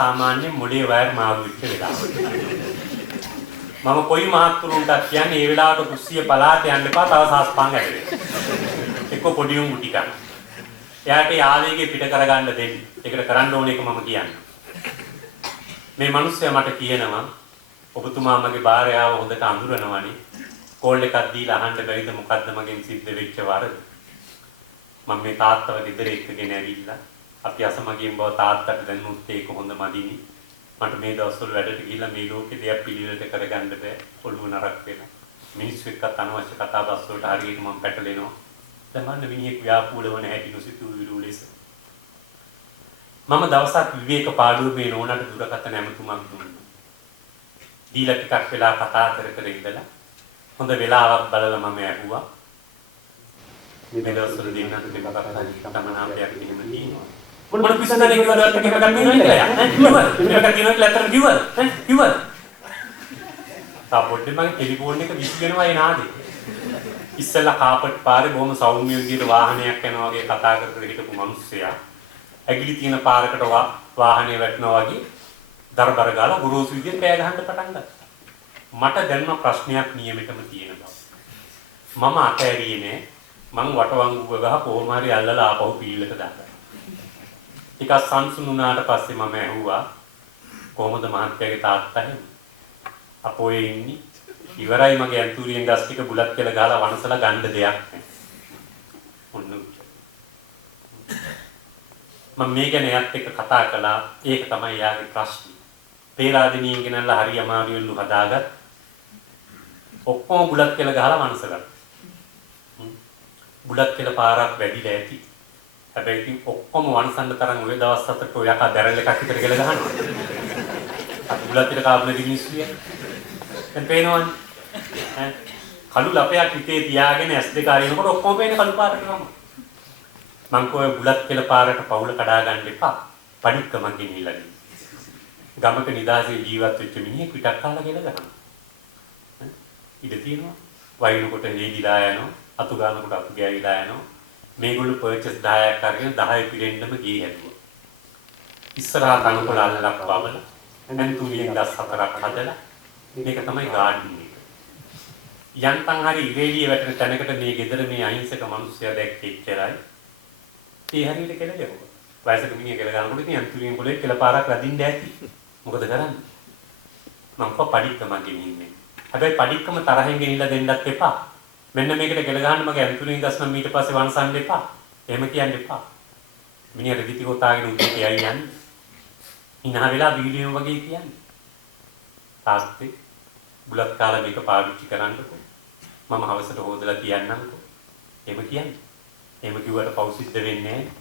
සාමාන්‍ය මොලේ වයර් මාරු වෙච්ච වෙලාවට. මම කොයි මහත්තුරුන්ටත් කියන්නේ මේ වෙලාවට කුස්සිය පලාට යන්න එපා තව සාස්පං ඇදෙන්න. එක්ක පොඩි උන් මුටි ගන්න. එයාට ආවේගය පිට කරගන්න දෙන්න. ඒකට කරන්න ඕන එක මම කියන්නේ. මේ මිනිස්සයා මට කියනවා ඔබතුමා මගේ භාර්යාව හොඳට අඳුරනවනේ. කෝල් එකක් දීලා අහන්න බැරිද මොකද්ද මගෙන් සිද්ධ වෙච්ච වරද? මම මේ තාත්තව ගෙදර එක්කගෙන ඇවිල්ලා අපි අසමගියෙන් බව තාත්තට දැනුත් ඒක හොඳ මදිනි. මට මේ දවස්වල වැඩට ගිහිල්ලා මේ ලෝකේ දෙයක් පිළිවෙලට කරගන්න බෑ. ඔළුව නරක් වෙනවා. මිනිස්සු එක්කත් අනවශ්‍ය කතා බස් වලට හරියට මම පැටලෙනවා. දැන් මන්න මිනිහෙක් ව්‍යාපූල වන හැටි නොසිතූ විරු ලෙස. මම දවසක් විවේක පාඩුවේ මේ නෝනට දුරකථන ඇමතුමක් දුන්නා. දීලා ටිකක් වෙලා කතා කර ඉඳලා හොඳ වෙලාවක් බලලා මම ඇහුවා. මේ දවස්වල දෙන්නත් දෙකක් තමනාපයක් එහෙම තියෙනවා. මොන පිස්සුදනේ කිව්වද අපිට එකක් ගන්නවා කියලා ඈ කිව්වද මේක කියනවා කියලා අතර කිව්වද ඈ කිව්වද තාපොඩ්ඩේ මගේ ටෙලිෆෝන් එක විසි වෙනවා ඒ නාදේ ඉස්සෙල්ලා කාපට් පාරේ බොහොම සෞම්‍ය විදියට වාහනයක් යනවා වගේ කතා කර කර හිටපු මිනිස්සයා ඇගිලි තියෙන පාරකට වාහනේ වැටෙනවා වගේ දරබර ගාලා ගුරුසු විදියට කෑ ගහන්න පටන් ගත්තා මට දැනුණ ප්‍රශ්නයක් නියමෙටම තියෙන බව මම අතෑරියේ නෑ මං වටවංගුව ගහ කොහොම හරි අල්ලලා ආපහු පීල්ලට දාගත්තා ටිකක් සංසුන් වුණාට පස්සේ මම ඇහුවා කොහොමද මහත්තයාගේ තාත්තා එහෙම අපෝයේ ඉන්නේ ඉවරයි මගේ ඇන්තූරියෙන් ගස් ටික බුලත් කියලා ගහලා වනසලා ගන්න දෙයක් නැහැ ඔන්න මම මේ ගැන එයාත් එක්ක කතා කළා ඒක තමයි එයාගේ ප්‍රශ්නේ පේරාදෙනියෙන් ගෙනල්ලා හරි අමාරුවෙන්ලු හදාගත් ඔක්කොම බුලත් කියලා ගහලා වනසලා බුලත් කියලා පාරක් වැඩිලා ඇති හැබැයි ඉතින් ඔක්කොම වනසන්න තරම් ওই දවස් හතට ඔය යකා බැරල් එකක් විතර කියලා ගහනවා. අපි බුලත් කාබුනේ මිනිස්සුය. දැන් පේනවනේ. ඈ කළු ලපයක් හිතේ තියාගෙන S2 කාරිනකොට ඔක්කොම පේන කළු පාරට යනවා. මං කෝය බුලත් කියලා පාරට පවුල කඩා ගන්න එපා. පඩික්කමක් ගෙනිහිල්ලා ගිහින්. ගමක නිදාසේ ජීවත් වෙච්ච මිනිහෙක් පිටක් කාලා කියලා ගහනවා. ඉඩ තියෙනවා. වයින්කොට හේදිලා යනවා. අතු ගන්නකොට අතු ගෑවිලා යනවා. මේගොල්ලෝ පර්චේස් 10ක් අරගෙන 10 පිරෙන්නම ගියේ හැදුවා. ඉස්සරහා තනකොළ අල්ලලක් වවලා ඇන්තුරියෙන් ගස් හතරක් හදලා මේක තමයි ගාඩන් එක. යන්තම් හරි ඉරේලිය වැටෙන තැනකට මේ ගෙදර මේ අහිංසක මිනිස්සයා දැක්කේ ඉච්චරයි. ඒ හරියට කියලා ගැහුවා. වයසක මිනිහ කියලා ගන්නකොට ඉතින් ඇන්තුරියෙන් කොලේ කියලා පාරක් රදින්න ඇති. මොකද කරන්නේ? මං කව පඩික්කමක් ගෙනින්නේ. හැබැයි පඩික්කම තරහෙන් ගෙනිලා දෙන්නත් එපා. මෙන්න මේකට ගෙල ගහන්න මගේ ඇන්තුරින් ගස් නම් ඊට පස්සේ වනසන්න එපා. එහෙම කියන්න එපා. මිනිහා රෙදි කොටාගෙන උදේ කියයි යන්නේ. ඉනහ වෙලා වීඩියෝ වගේ කියන්නේ. තාස්තේ බුලත් කාලා මේක පාවිච්චි කරන්නකෝ. මම හවසට හොදලා තියන්නම්කෝ. එහෙම කියන්නේ. එහෙම කිව්වට පව් සිද්ධ වෙන්නේ නැහැ.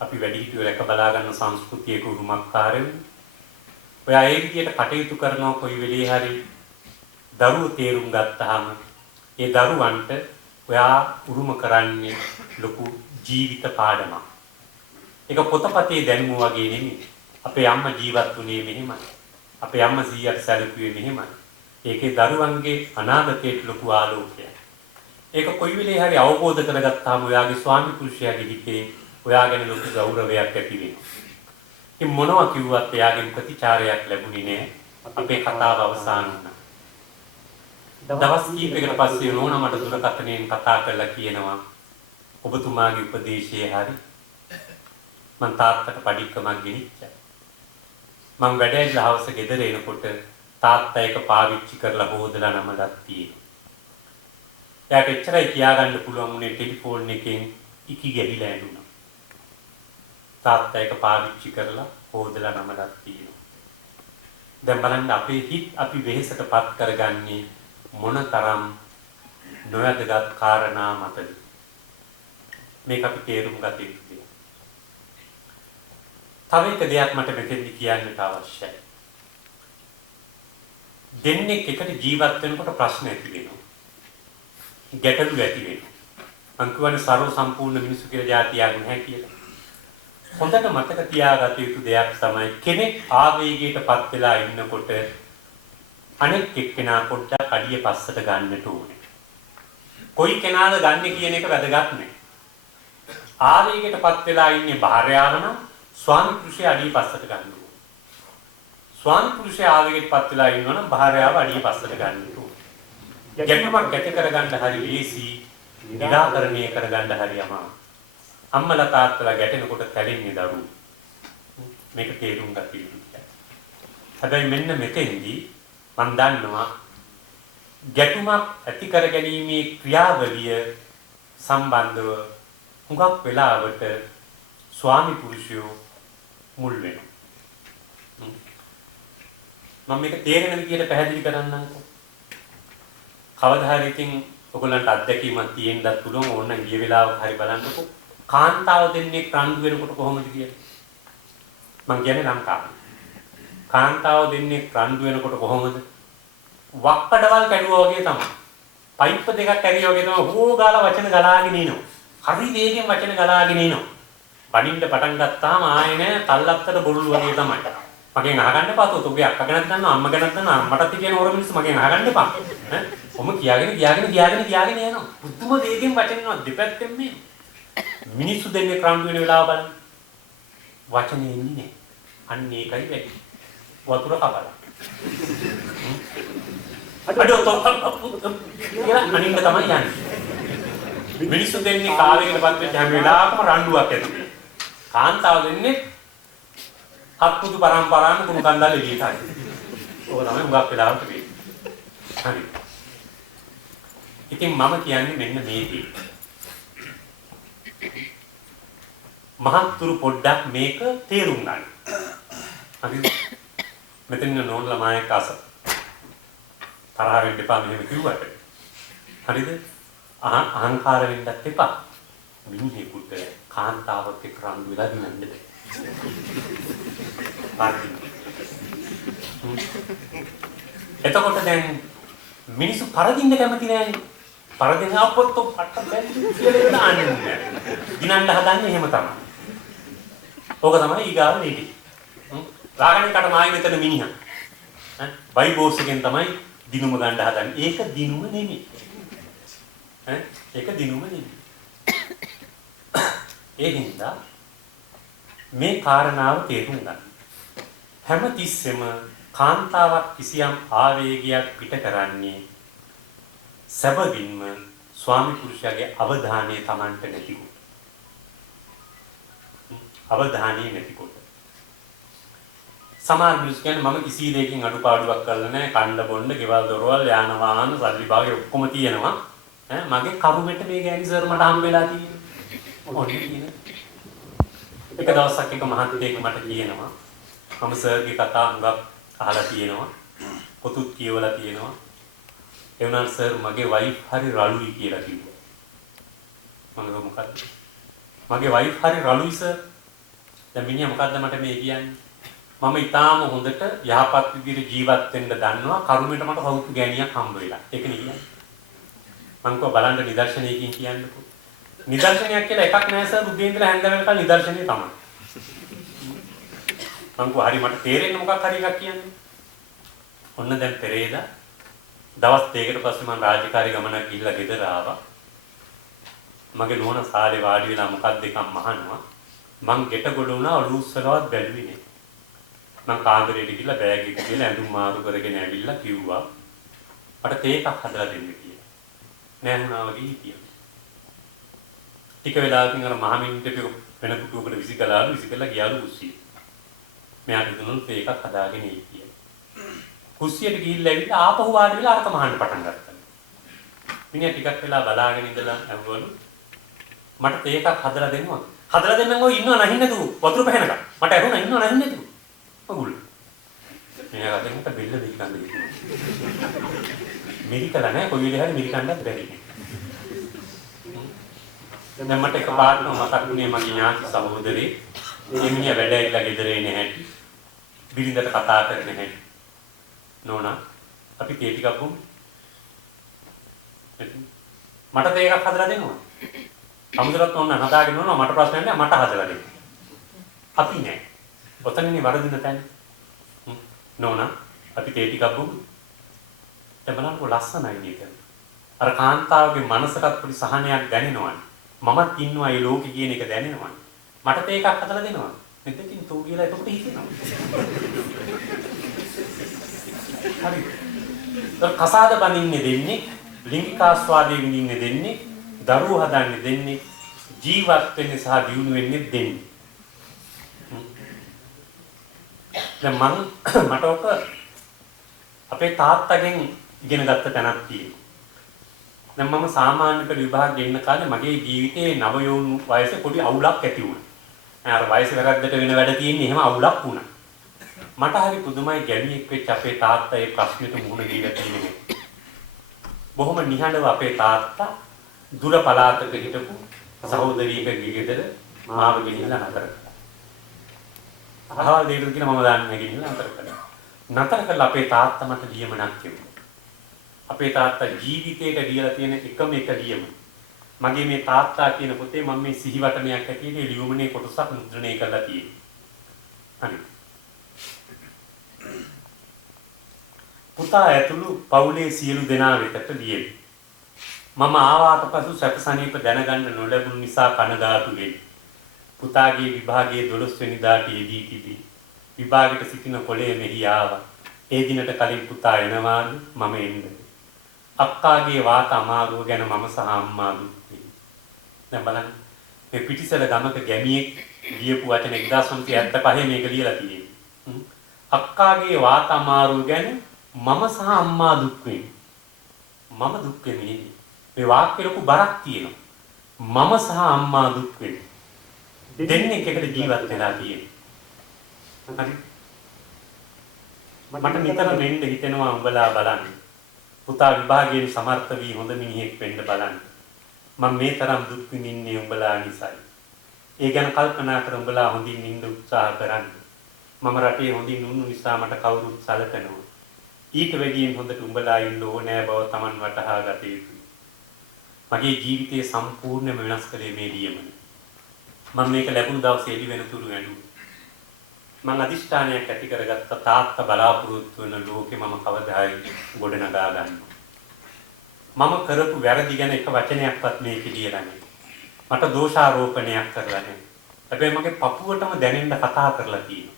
අපි වැඩි හිටියෝ රැක බලා ගන්න සංස්කෘතියක උරුමකාරයෝ. ඔයා ඒ විදියට කටයුතු කරනවා කොයි වෙලේ හරි දරුවෝ තේරුම් ගත්තාම ඒ දරුවන්ට ඔයා උරුම කරන්නේ ලොකු ජීවිත පාඩමක්. ඒක පොතපතේ දැනුම වගේ නෙමෙයි. අපේ අම්මා ජීවත් වුණේ මෙහෙමයි. අපේ අම්මා 100ක් සැලකුවේ මෙහෙමයි. ඒකේ දරුවන්ගේ අනාගතයට ලොකු ආලෝකයක්. ඒක කොයි වෙලේ හරි අවබෝධ කරගත්තාම ඔයාගේ ස්වාමි පුරුෂයාගේ හිතේ ඔයා ගැන ලොකු ගෞරවයක් ඇති වෙනවා. ඉතින් මොනවා කිව්වත් එයාගෙන් ප්‍රතිචාරයක් ලැබුණේ නැහැ. අපේ කතාව අවසන් වුණා. දවස් කීපයකට පස්සේ නෝනා මට දුරකථනයෙන් කතා කරලා කියනවා ඔබතුමාගේ උපදේශයේ හරි මං තාත්තට පඩික්කමක් ගෙනිච්චා. මං වැඩේලා හවස ගෙදර එනකොට තාත්තා එක පාවිච්චි කරලා හොදලා නමලක් තියෙනවා. එයාට එච්චරයි කියාගන්න පුළුවන් උනේ ටෙලිෆෝන් එකෙන් ඉකි ගැහිලා ඇඬුණා. තාත්තා එක පාවිච්චි කරලා හොදලා නමලක් තියෙනවා. දැන් බලන්න අපේ හිත අපි වෙහෙසටපත් කරගන්නේ මොනතරම් නොයදගත් කාරණා මතද මේක අපි තේරුම් ගත යුතුයි. තව එක දෙයක් මට මෙතෙන්දි කියන්නට අවශ්‍යයි. දෙන්නේ එකට ජීවත් වෙනකොට ප්‍රශ්න ඇති වෙනවා. ගැටලු ඇති වෙනවා. අන්තිමට ਸਰව සම්පූර්ණ මිනිසු කියලා જાතියක් නැහැ කියලා. හොඳට මතක තියාගත යුතු දෙයක් තමයි කෙනෙක් ආවේගයකටපත් වෙලා ඉන්නකොට අනෙක් එක්කෙනා පොඩ්ඩක් අඩිය පස්සට ගන්නට ඕනේ. කොයි කෙනාද ගන්නෙ කියන එක වැදගත් නැහැ. ආවේගයකටපත් වෙලා ඉන්නේ භාර්යාව නම් ස්වාමි පුරුෂයා අඩිය පස්සට ගන්න ඕනේ. ස්වාමි පුරුෂයා ආවේගයටපත් වෙලා ඉන්නවනම් භාර්යාව අඩිය පස්සට ගන්න ඕනේ. ගැටුමක් ඇති කරගන්න හරි ලේසි, නිරාකරණය කරගන්න හරි අමාරුයි. අම්මලා තාත්තලා ගැටෙනකොට කැඩෙන්නේ දරුවෝ. මේක තේරුම් ගන්න ඕනේ. හැබැයි මෙන්න මෙතෙන්දී මම දන්නවා ගැටුමක් ඇති කර ගැනීමේ ක්‍රියාවලිය සම්බන්ධව හුඟක් වෙලාවට ස්වාමි පුරුෂයෝ මුල් වෙනවා. මම මේක තේරෙන විදිහට පැහැදිලි කරන්නම්කෝ. කවදා හරි ඉතින් ඔයගොල්ලන්ට අත්දැකීමක් තියෙන්නත් පුළුවන්. ඕන්න ගිය වෙලාවක හරි බලන්නකෝ. කාන්තාව දෙන්නේ රණ්ඩු වෙනකොට කොහොමද කියලා. මම කියන්නේ ලංකාවේ. කාන්තාව දෙන්නේ රණ්ඩු වෙනකොට කොහොමද? වක්කඩවල් කැඩුවා වගේ තමයි. පයිප් දෙකක් කැරියා වගේ තමයි හෝ ගාලා වචන ගලාගෙන එනවා. හරි වේගෙන් වචන ගලාගෙන එනවා. පණින්න පටන් ගත්තාම ආයේ නෑ තල්ලත්තර බොරුල් වගේ තමයි. මගෙන් අහගන්න එපා තෝ ඔබේ අක්කා ගැනත් දන්නවා අම්මා ගැනත් දන්නවා මටත් කියන ඕර මිනිස්සු මගෙන් අහගන්න එපා. ඈ ඔම කියාගෙන යනවා. පුදුම වේගෙන් වචන එනවා දෙපැත්තෙන් මේ. මිනිස්සු දෙන්නේ රණ්ඩු වෙන වෙලාව බලන්න. වචනේ එන්නේ නෑ. අන්න ඒකයි වැඩි. වතුර කපලා. අඩෝ තෝ කියලා අනින්න තමයි යන්නේ. මිනිස්සු දෙන්නේ කාලයකටපත් වෙච්ච හැම වෙලාවකම රණ්ඩුවක් ඇති වෙනවා. කාන්තාව දෙන්නේ හත්පුදු පරම්පරාවම කුණු කන්දල් එළියට ආයි. ඕක තමයි උගක් වෙලාවට වෙන්නේ. හරි. ඉතින් මම කියන්නේ මෙන්න මේ දේ. මහත්තුරු පොඩ්ඩක් මේක තේරුම් ගන්න. හරි. මෙතන නෝන් ළමයි කාස. තරහ වෙන්න එපා මෙහෙම කිව්වට. හරිද? අහංකාර වෙන්නත් එපා. මිනිහෙකුට කාන්තාවක් එක්ක රණ්ඩු වෙලා දිනන්න බෑ. එතකොට දැන් මිනිස්සු පරදින්න කැමති නෑනේ. පරදින අපොත් පට්ට බැලි කියලා දාන්නේ. දිනන්න හදන්නේ එහෙම තමයි. ඕක තමයි ඊගාව නේදී. රාගණිකට මායි මෙතන මිනිහා. බයිබෝස් එකෙන් තමයි දිනුම ගන්න හදන්නේ. ඒක දිනුම නෙමෙයි. ඒක දිනුම නෙමෙයි. ඒ හින්දා මේ කාරණාව තේරුම් ගන්න. හැම තිස්සෙම කාන්තාවක් කිසියම් ආවේගයක් පිට කරන්නේ සැබවින්ම ස්වාමි පුරුෂයාගේ අවධානය Tamanට නැතිකොට. අවධානය නැතිකොට. සමහර මිනිස්සු කියන්නේ මම කිසි දෙයකින් අඩුපාඩුවක් කරලා නැහැ. කන්න බොන්න, ගෙවල් දොරවල්, යාන වාහන, සල්ලි භාගය ඔක්කොම තියෙනවා. මගේ කරුමෙට මේ ගෑණි සර් මට හම් වෙලා තියෙනවා. ඔන්නේ කියන. එක දවසක් එක මහත්තයෙක් මට කියනවා මම සර්ගේ කතා හුඟක් අහලා තියෙනවා. පොතුත් කියවලා තියෙනවා. ඒ වුණාට සර් මගේ වයිෆ් හරි රළුයි කියලා කිව්වා. මම මොකද්ද? මගේ වයිෆ් හරි රළුයි සර්. දැන් මිනිහා මොකද්ද මට මේ කියන්නේ? මම ඊටාම හොඳට යහපත් විදිහට ජීවත් වෙන්න දන්නවා. කරුමෙට මට සෞතු ගෑණියක් හම්බ වෙලා. ඒක නෙකියන්නේ. මම කව බලන්න නිදර්ශනයකින් කියන්නකෝ. නිදර්ශනයක් කියලා එකක් නෑ සර්. උදේ ඉඳලා හැන්ද වෙනකන් නිදර්ශනය තමයි. මම කව හරි මට තේරෙන්නේ මොකක් හරි එකක් කියන්නේ. ඔන්න දැන් පෙරේදා දවස් දෙකකට පස්සේ මම රාජකාරී ගමනක් ගිහිල්ලා ගෙදර ආවා. මගේ නෝන සාලේ වාඩි වෙලා මොකක්ද එකක් මහනවා. මං ගෙට ගොඩ වුණා ඔලුස්සලවත් බැලුවේ නෑ. මං කාමරේට ගිහිල්ලා බෑග් එක තියලා ඇඳුම් මාරු කරගෙන ඇවිල්ලා කිව්වා මට තේ එකක් හදලා දෙන්න කියලා. නෑ වුණා වගේ හිටියා. ටික වෙලාවකින් අර මහමින්ට වෙන පුටුවකට විසිකලා ගියාලු කුස්සිය. මෙයාට දුන්නු තේ එකක් හදාගෙන ඉයි කියලා. කුස්සියට ගිහිල්ලා ඇවිල්ලා ආපහු වාඩි වෙලා අරක මහන්න පටන් ගත්තා. මිනිහා ටිකක් වෙලා බලාගෙන ඉඳලා ඇහුවලු මට තේ එකක් හදලා දෙන්නවා. හදලා දෙන්නම් ඔය ඉන්නව නැහින් නැතුව වතුර පැහැනක. මට ඇහුණා ඉන්නව නැහින් නැතුව. මගුල්. මෙයා ගතෙන්ට බෙල්ල දෙක ගන්න දෙන්නේ. මිරිකලා නැහැ කොයි වෙලේ හරි මිරිකන්නත් බැරි. දැන් මට එකපාරටම මතක් වුණේ මගේ ඥාති සහෝදරේ මේ මිනිහා වැඩ ඇවිල්ලා ගෙදර එන්නේ නැහැටි. බිරිඳට කතා කරන්නේ නැහැටි. නෝනා අපි තේ ටිකක් බොමු. මට තේ එකක් හදලා දෙනවා. අමුදලත් ඕන හදාගෙන ඕන මට ප්‍රශ්නයක් නැහැ මට හදලා දෙන්න. අපි නෑ. ඔතනනේ වරදින තැන. නෝනා අපි තේ ටිකක් බොමු. දැන් බලන්නකො ලස්සනයි මේක. අර කාන්තාවගේ මනසකට පොඩි සහනයක් දැනෙනවනේ. මමත් ඉන්නවා ඒ ලෝකේ කියන එක දැනෙනවනේ. මට තේ එකක් හදලා දෙනවා. මෙතකින් තෝ කියලා එතකොට හිතෙනවා. හරි. ඒක කසාද බඳින්නේ දෙන්නේ, ලිංගික ආස්වාදයේ විඳින්නේ දෙන්නේ, දරුවෝ හදන්නේ දෙන්නේ, ජීවත් වෙන්නේ සහ දියුණු වෙන්නේ දෙන්නේ. දැන් මට ඔක අපේ තාත්තගෙන් ඉගෙන ගත්ත තැනක් තියෙනවා. දැන් මම සාමාන්‍ය පෙළ විභාගෙ ඉන්න කාලේ මගේ ජීවිතේ නව යෝන් වයසේ පොඩි අවුලක් ඇති වුණා. අර වයස වැරද්දට වෙන වැඩ තියෙන්නේ එහෙම අවුලක් වුණා. මට හරි පුදුමයි ගැණියෙක් වෙච්ච අපේ තාත්තා ඒ ප්‍රශ්නෙට මුහුණ දීලා තියෙන්නේ. බොහොම නිහඬව අපේ තාත්තා දුර පළාතක හිටපු සහෝදරියකගේ ගෙදර මාව ගෙනියලා නතර කළා. අහවල් දෙයකට කියන මම දන්නේ ගෙනියලා නතර කළා. නතර කළා අපේ තාත්තා මට ලියමනක් කිව්වා. අපේ තාත්තා ජීවිතේට ලියලා තියෙන එකම එක ලියම. මගේ මේ තාත්තා කියන පොතේ මම මේ සිහිවටනයක් ඇටියෙ ලියුමනේ කොටසක් මුද්‍රණය කරලා තියෙනවා. හරි. පුතා ඇතුළු පවුලේ සියලු දෙනා වෙතට ලියෙමි. මම ආවාට පසු සැපසනීප දැනගන්න නොලැබුණු නිසා කනගාටු වෙමි. පුතාගේ විභාගයේ 12 වෙනිදාට යෙදී තිබී. විභාගයට සිටින කොළේ මෙහි ආවා. ඒ දිනට කලින් පුතා එනවාද මම එන්නේ. අක්කාගේ වාත අමාරුව ගැන මම සහ අම්මා දුක් වෙමි. දැන් බලන්න මේ පිටිසර ගමක ගැමියෙක් ලියපු වචන 1975 මේක ලියලා තියෙන්නේ. අක්කාගේ වාත අමාරුව ගැන මම සහ අම්මා දුක් වෙමි. මම දුක් වෙමි. මේ වාක්‍යෙ ලොකු බරක් තියෙනවා. මම සහ අම්මා දුක් වෙමි. දෙන්නේ එකට ජීවත් වෙලා තියෙනවා. හරි. මට නිතර මෙන්න හිතෙනවා උඹලා බලන්න. පුතා විභාගයෙන් සමර්ථ වී හොඳ මිනිහෙක් වෙන්න බලන්න. මම මේ තරම් දුක් විඳින්නේ උඹලා නිසායි. ඒ ගැන කල්පනා කර උඹලා හොඳින් ඉන්න උත්සාහ කරන්න. මම රටේ හොඳින් උන්නු නිසා මට කවුරුත් සලකනවා. ඊට වැඩියෙන් හොඳට උඹලා ඉන්න ඕනෑ බව Taman වටහා ගත යුතුයි. මගේ ජීවිතය සම්පූර්ණයෙන්ම වෙනස් කළේ මේ ලියමන. මම මේක ලැබුණු දවසේ එළි වෙනතුරු ඇඬුවා. මම අදිෂ්ඨානයක් ඇති කරගත්ත තාත්තා බලාපොරොත්තු වෙන ලෝකෙ මම කවදා හරි ගොඩනගා ගන්නවා. මම කරපු වැරදි ගැන එක වචනයක්වත් මේකේ ලියලා නැහැ. මට දෝෂාරෝපණයක් කරලා නැහැ. හැබැයි මගේ පපුවටම දැනෙන්න කතා කරලා තියෙනවා.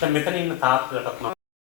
දැන් මෙතන ඉන්න තාත්තලටත්